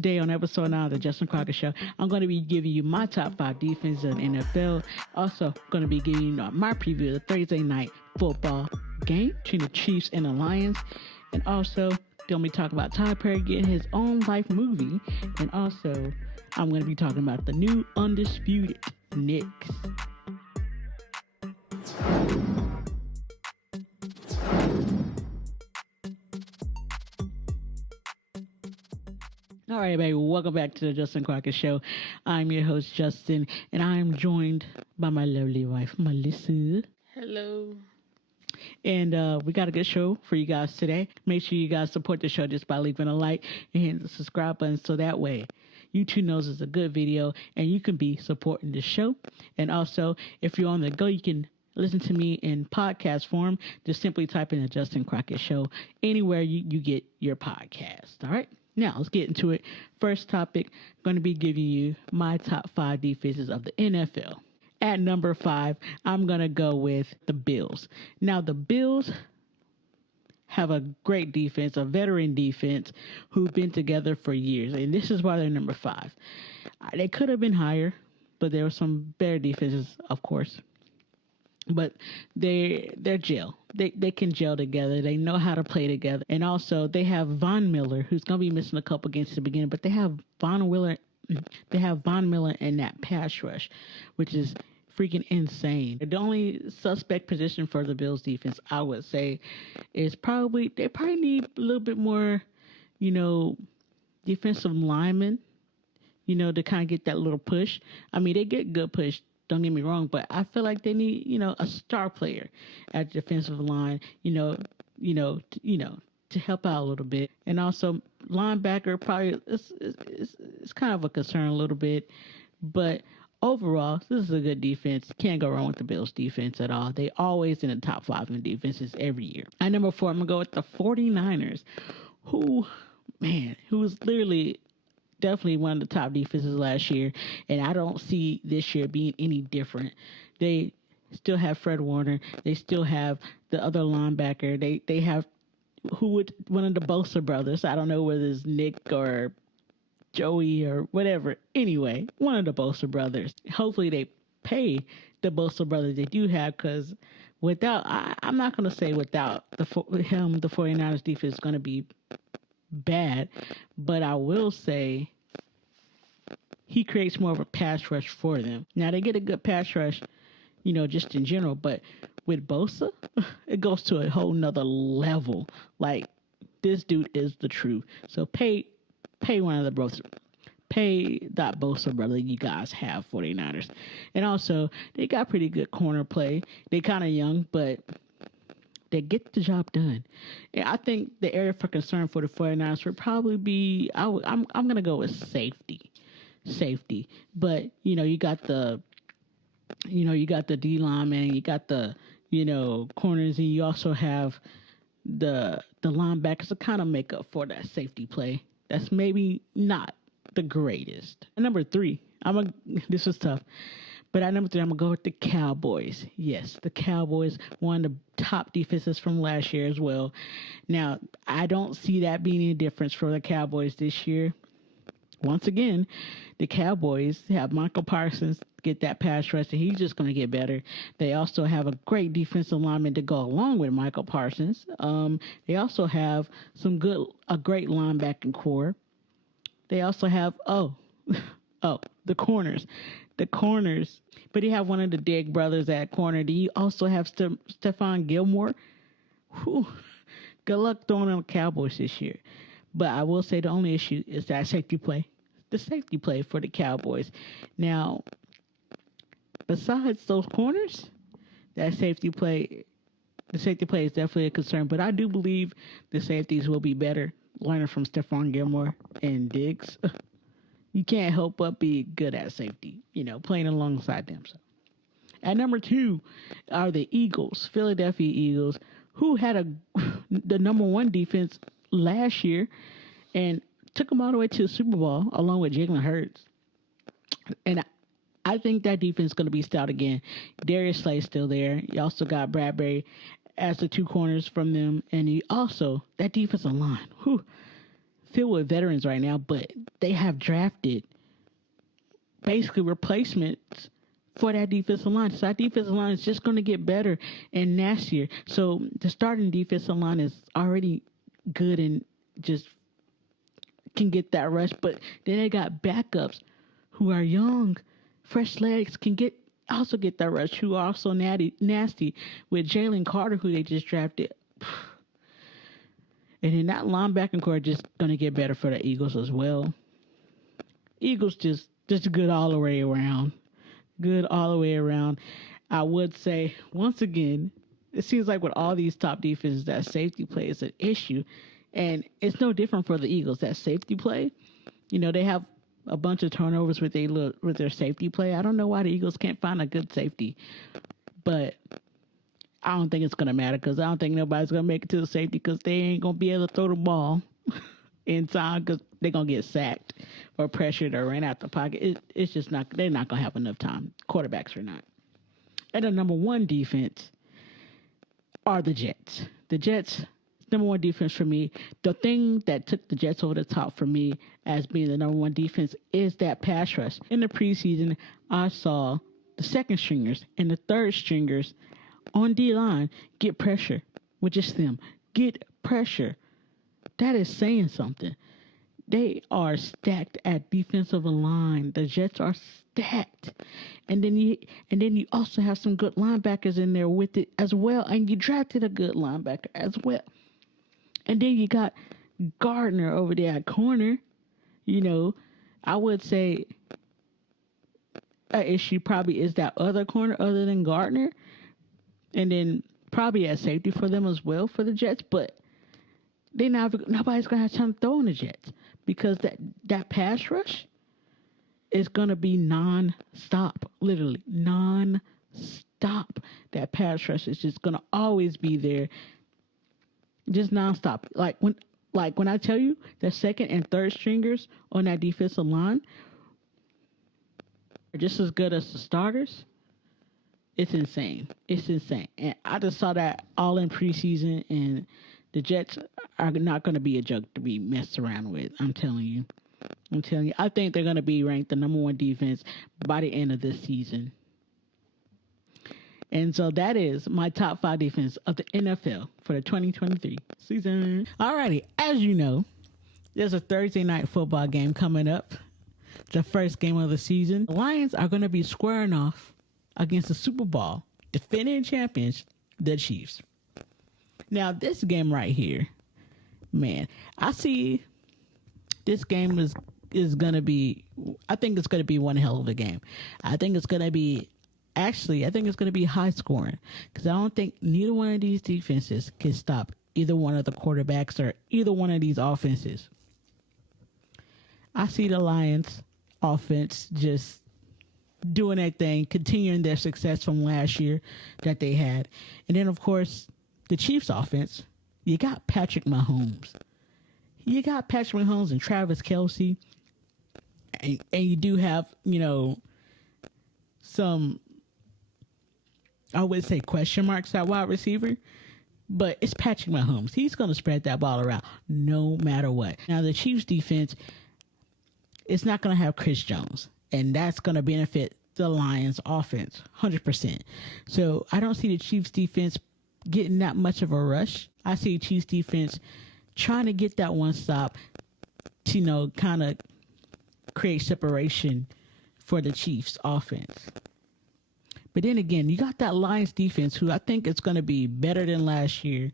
today on episode 9 of the Justin Crockett Show, I'm going to be giving you my top 5 defenses in the NFL. Also, going to be giving you my preview of the Thursday night football game between the Chiefs and the Lions. And also, going to be talking about Tyler Perry getting his own life movie. And also, I'm going to be talking about the new Undisputed Knicks. All right, everybody, welcome back to the Justin Crockett Show. I'm your host, Justin, and I'm joined by my lovely wife, Melissa. Hello. And we got a good show for you guys today. Make sure you guys support the show just by leaving a like and hitting the subscribe button so that way YouTube knows it's a good video and you can be supporting the show. And also, if you're on the go, you can listen to me in podcast form. Just simply type in the Justin Crockett Show anywhere you get your podcast. All right? Now, let's get into it. First topic, I'm going to be giving you my top 5 defenses of the NFL. At number 5, I'm going to go with the Bills. Now, the Bills have a great defense, a veteran defense, who've been together for years. And this is why they're number 5. They could have been higher, but there were some better defenses, of course. But they're gel. They can gel together. They know how to play together. And also, they have Von Miller, who's going to be missing a couple games at the beginning. But they have Von Miller in that pass rush, which is freaking insane. The only suspect position for the Bills defense, I would say, is they probably need a little bit more, defensive linemen, to kind of get that little push. I mean, they get good push. Don't get me wrong, but I feel like they need, a star player at the defensive line, to help out a little bit. And also linebacker probably it's kind of a concern a little bit, but overall, this is a good defense. Can't go wrong with the Bills defense at all. They always in the top 5 in defenses every year. At number 4, I'm going to go with the 49ers, who was literally definitely one of the top defenses last year, and I don't see this year being any different. They still have Fred Warner. They still have the other linebacker. They have one of the Bosa brothers. I don't know whether it's Nick or Joey or whatever. Anyway, one of the Bosa brothers. Hopefully they pay the Bosa brothers they do have, because I'm not going to say without the 49ers defense is going to be bad, but I will say he creates more of a pass rush for them. Now, they get a good pass rush, just in general, but with Bosa, it goes to a whole nother level. Like, this dude is the truth. So pay one of the brothers. Pay that Bosa brother you guys have, 49ers. And also, they got pretty good corner play. They kind of young, but they get the job done. And I think the area for concern for the 49ers would probably be, I'm going to go with safety. But, you got the D lineman, you got the, corners, and you also have the linebackers to kind of make up for that safety play. That's maybe not the greatest. At number 3, this was tough. But at number 3, I'm going to go with the Cowboys. Yes, the Cowboys, one of the top defenses from last year as well. Now, I don't see that being any difference for the Cowboys this year. Once again, the Cowboys have Michael Parsons get that pass rush, and he's just going to get better. They also have a great defensive lineman to go along with Michael Parsons. They also have a great linebacking core. They also have, the corners. But you have one of the Digg brothers at corner. Do you also have Stephon Gilmore? Whew. Good luck throwing on the Cowboys this year. But I will say the only issue is that safety play. The safety play for the Cowboys. Now, besides those corners, the safety play is definitely a concern. But I do believe the safeties will be better, learning from Stephon Gilmore and Diggs. You can't help but be good at safety, playing alongside them. So, at number 2 are the Eagles, Philadelphia Eagles, who had the number 1 defense last year and took them all the way to the Super Bowl along with Jalen Hurts. And I think that defense is going to be stout again. Darius Slay's still there. You also got Bradbury as the 2 corners from them. And you also, that defensive line, filled with veterans right now, but they have drafted basically replacements for that defensive line. So that defensive line is just going to get better and nastier. So the starting defensive line is already good and just can get that rush. But then they got backups who are young, fresh legs, can also get that rush, who are also nasty with Jalen Carter, who they just drafted. And then that linebacking core just going to get better for the Eagles as well. Eagles just good all the way around. Good all the way around. I would say, once again, it seems like with all these top defenses, that safety play is an issue. And it's no different for the Eagles. That safety play, they have a bunch of turnovers with their safety play. I don't know why the Eagles can't find a good safety. But I don't think it's going to matter, because I don't think nobody's going to make it to the safety, because they ain't going to be able to throw the ball in time, because they're going to get sacked or pressured or ran out the pocket. It's just not, they're not going to have enough time. Quarterbacks are not. And the number one defense are the Jets. The Jets, number one defense for me. The thing that took the Jets over the top for me as being the number one defense is that pass rush. In the preseason, I saw the second stringers and the third stringers on D-line get pressure with just them. Get pressure. That is saying something. They are stacked at defensive line. The Jets are stacked. And then you also have some good linebackers in there with it as well. And you drafted a good linebacker as well. And then you got Gardner over there at corner. I would say an issue probably is that other corner other than Gardner. And then probably at safety for them as well for the Jets. But nobody's going to have time to throw on the Jets, because that pass rush is going to be non-stop. Literally non-stop. That pass rush is just going to always be there. Just non-stop. Like when I tell you the second and third stringers on that defensive line are just as good as the starters, it's insane. It's insane. And I just saw that all in preseason, and the Jets are not going to be a joke to be messed around with. I'm telling you. I think they're going to be ranked the number one defense by the end of this season. And so that is my top 5 defense of the NFL for the 2023 season. Alrighty, as you know, there's a Thursday night football game coming up. The first game of the season. The Lions are going to be squaring off against the Super Bowl defending champions, the Chiefs. Now, this game right here, man, I see this game is going to be, I think it's going to be one hell of a game. I think it's going to be high scoring, because I don't think neither one of these defenses can stop either one of the quarterbacks or either one of these offenses. I see the Lions offense just doing their thing, continuing their success from last year that they had. And then, of course, the Chiefs offense, you got Patrick Mahomes. And Travis Kelce. And you do have, some, I would say, question marks at wide receiver. But it's Patrick Mahomes. He's going to spread that ball around no matter what. Now, the Chiefs defense, it's not going to have Chris Jones. And that's going to benefit the Lions offense 100%. So I don't see the Chiefs defense getting that much of a rush. I see Chiefs defense trying to get that one stop to, kind of create separation for the Chiefs offense. But then again, you got that Lions defense, who I think is going to be better than last year.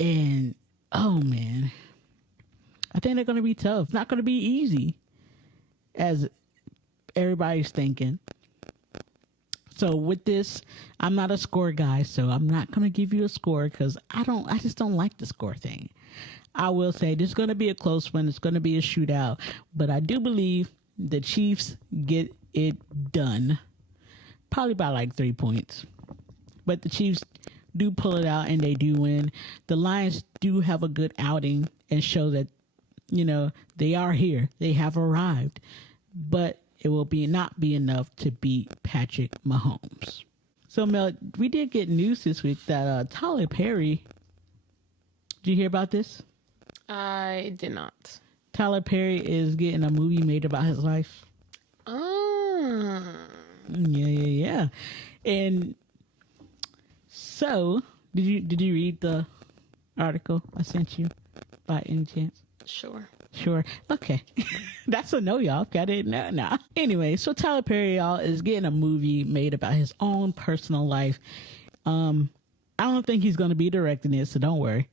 And, oh man, I think they're going to be tough. It's not going to be easy, as everybody's thinking. So with this, I'm not a score guy, so I'm not going to give you a score, because I just don't like the score thing. I will say this is going to be a close one. It's going to be a shootout, but I do believe the Chiefs get it done, probably by like 3 points. But the Chiefs do pull it out and they do win. The Lions do have a good outing and show that, they are here. They have arrived, but it will not be enough to beat Patrick Mahomes. So, Mel, we did get news this week that Tyler Perry, did you hear about this? I did not. Tyler Perry is getting a movie made about his life. Yeah. And so, did you read the article I sent you by any chance? Sure. Okay. That's a no, y'all. Got it? No. Anyway, so Tyler Perry, y'all, is getting a movie made about his own personal life. I don't think he's going to be directing it, so don't worry.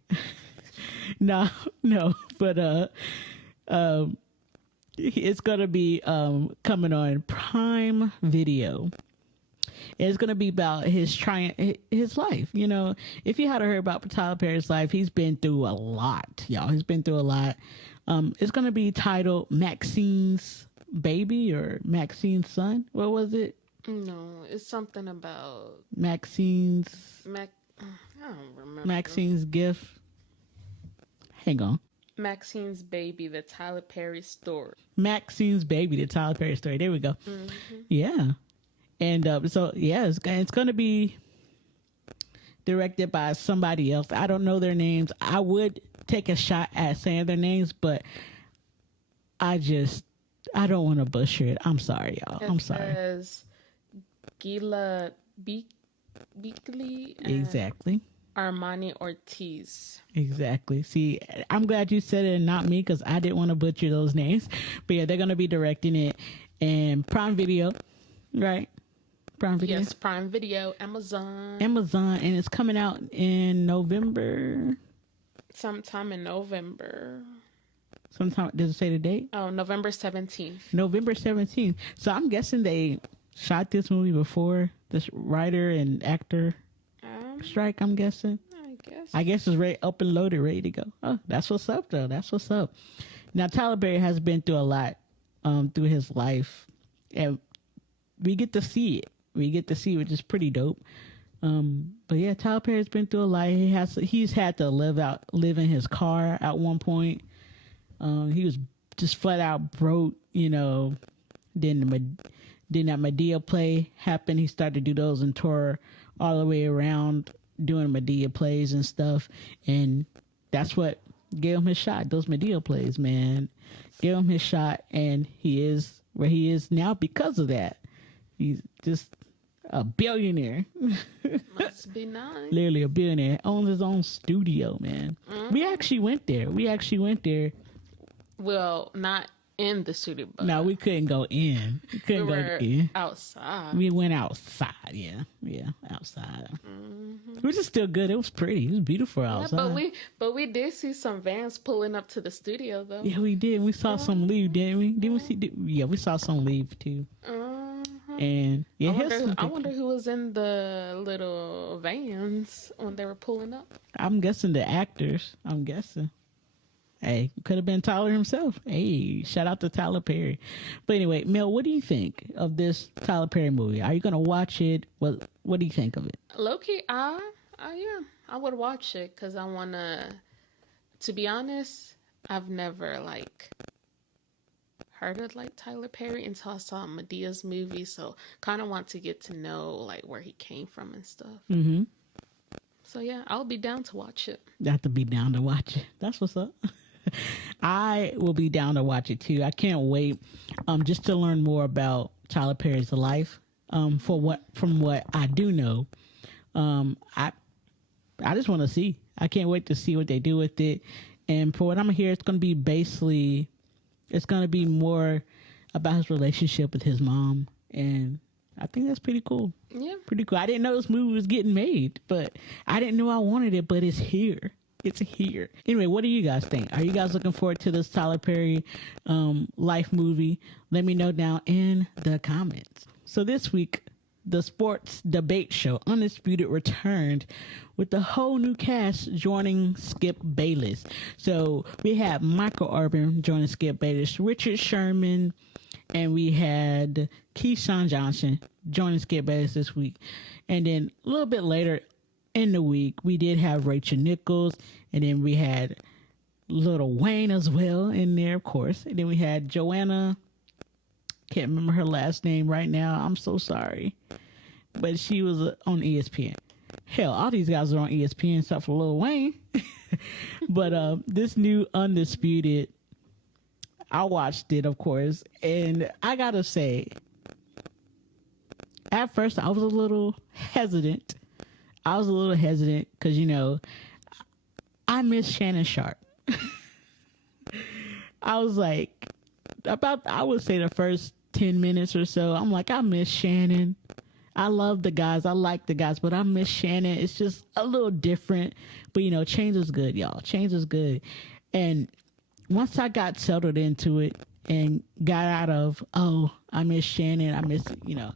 No. But it's going to be coming on Prime Video. It's going to be about his life. You know, if you hadn't heard about Tyler Perry's life, he's been through a lot, y'all. He's been through a lot. It's going to be titled Maxine's Baby or Maxine's Son. What was it? No, it's something about Maxine's... I don't remember. Maxine's Gift. Hang on. Maxine's Baby, the Tyler Perry story. Maxine's Baby, the Tyler Perry story. There we go. Mm-hmm. Yeah. And it's going to be directed by somebody else. I don't know their names. I would take a shot at saying their names, but I don't want to butcher it. I'm sorry, y'all. I'm sorry. It says Gila Beakley. Exactly. Armani Ortiz. Exactly. See, I'm glad you said it and not me because I didn't want to butcher those names. But yeah, they're going to be directing it in Prime Video, right? Prime Video? Yes, Prime Video, Amazon, and it's coming out in November. Sometime in November. Does it say the date? Oh, November 17th. November 17th. So I'm guessing they shot this movie before this writer and actor strike, I'm guessing. I guess it's up and loaded, ready to go. Oh, that's what's up, though. That's what's up. Now, Tyler Perry has been through a lot through his life, and we get to see it. Which is pretty dope. But yeah, Tyler Perry's been through a lot. He's had to live in his car at one point. He was just flat out broke, you know. Then that Madea play happened. He started to do those and tour all the way around doing Madea plays and stuff. And that's what gave him his shot. Those Madea plays, man, gave him his shot. And he is where he is now because of that. He's just a billionaire. Must be nice. Literally a billionaire. Owns his own studio, man. Mm-hmm. We actually went there. Well, not in the studio, but no, we couldn't go in. We were outside. We went outside, yeah, outside. Mm-hmm. Which is still good. It was pretty. It was beautiful outside. Yeah, but we did see some vans pulling up to the studio, though. Yeah, we did. We saw some leave, didn't we? Didn't we see? Yeah, we saw some leave too. And yeah, I wonder who was in the little vans when they were pulling up. I'm guessing the actors. I'm guessing. Hey, could have been Tyler himself. Hey, shout out to Tyler Perry. But anyway, Mel, what do you think of this Tyler Perry movie? Are you going to watch it? What do you think of it? Low-key, yeah, I would watch it because I want to be honest, I've never, heard of, Tyler Perry until I saw Madea's movie, so kind of want to get to know, where he came from and stuff. Mm-hmm. So, yeah, I'll be down to watch it. You have to be down to watch it. That's what's up. I will be down to watch it too. I can't wait just to learn more about Tyler Perry's life. From what I do know, I just want to see. I can't wait to see what they do with it. And for what I'm hearing, it's going to be more about his relationship with his mom, and I think that's pretty cool. Yeah, pretty cool. I didn't know this movie was getting made, but I didn't know I wanted it. But it's here. It's here. Anyway, what do you guys think? Are you guys looking forward to this Tyler Perry life movie? Let me know down in the comments. So this week, the sports debate show Undisputed returned with the whole new cast joining Skip Bayless. So we had Michael Urban joining Skip Bayless, Richard Sherman, and we had Keyshawn Johnson joining Skip Bayless this week. And then a little bit later in the week, we did have Rachel Nichols, and then we had Lil Wayne as well in there, of course. And then we had Joanna, can't remember her last name right now. I'm so sorry. But she was on ESPN. Hell, all these guys are on ESPN except for Lil Wayne. But this new Undisputed, I watched it, of course, and I gotta say, at first I was a little hesitant. Because, you know, I miss Shannon Sharp. I was like, I would say the first 10 minutes or so, I'm like, I miss Shannon. I love the guys. I like the guys, but I miss Shannon. It's just a little different. But, you know, change is good, y'all. Change is good. And once I got settled into it and got out of, oh, I miss Shannon, I miss, you know,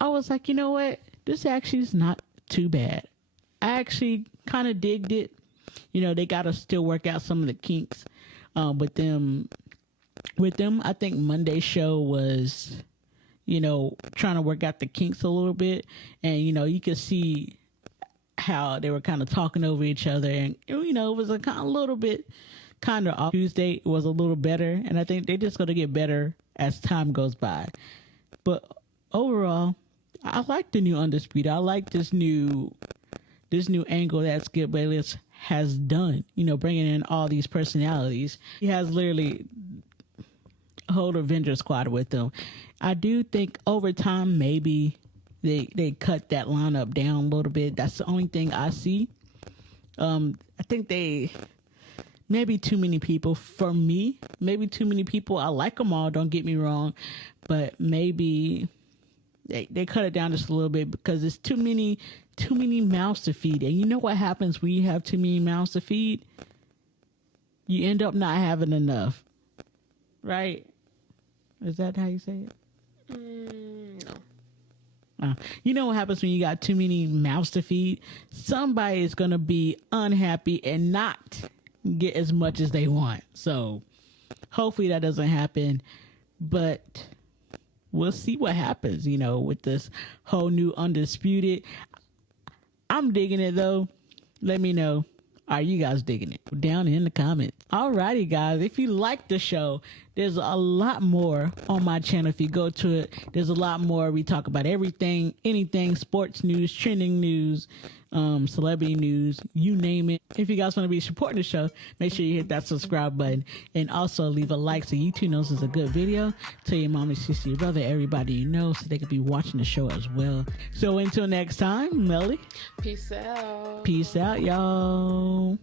I was like, you know what? This actually is not too bad. I actually kind of digged it. You know, they got to still work out some of the kinks with them. I think Monday's show was, you know, trying to work out the kinks a little bit. And, you know, you could see how they were kind of talking over each other. And, you know, it was a little bit kind of off. Tuesday was a little better. And I think they're just going to get better as time goes by. But overall, I like the new Undisputed. I like this new angle that Skip Bayless has done, you know, bringing in all these personalities. He has literally a whole Avenger squad with them. I do think over time, maybe they cut that lineup down a little bit. That's the only thing I see. I think they maybe too many people for me. Maybe too many people. I like them all. Don't get me wrong, but maybe they cut it down just a little bit because it's too many mouths to feed. And you know what happens when you have too many mouths to feed? You end up not having enough, right? Is that how you say it? No. You know what happens when you got too many mouths to feed? Somebody is going to be unhappy and not get as much as they want. So hopefully that doesn't happen. But we'll see what happens, you know, with this whole new Undisputed. I'm digging it, though. Let me know. Are you guys digging it? Down in the comments. Alrighty, guys. If you like the show, there's a lot more on my channel. If you go to it, there's a lot more. We talk about everything, anything, sports news, trending news, celebrity news, you name it. If you guys want to be supporting the show, make sure you hit that subscribe button and also leave a like so YouTube knows it's a good video. Tell your mom, your sister, your brother, everybody you know so they could be watching the show as well. So until next time, Melly. Peace out. Peace out, y'all.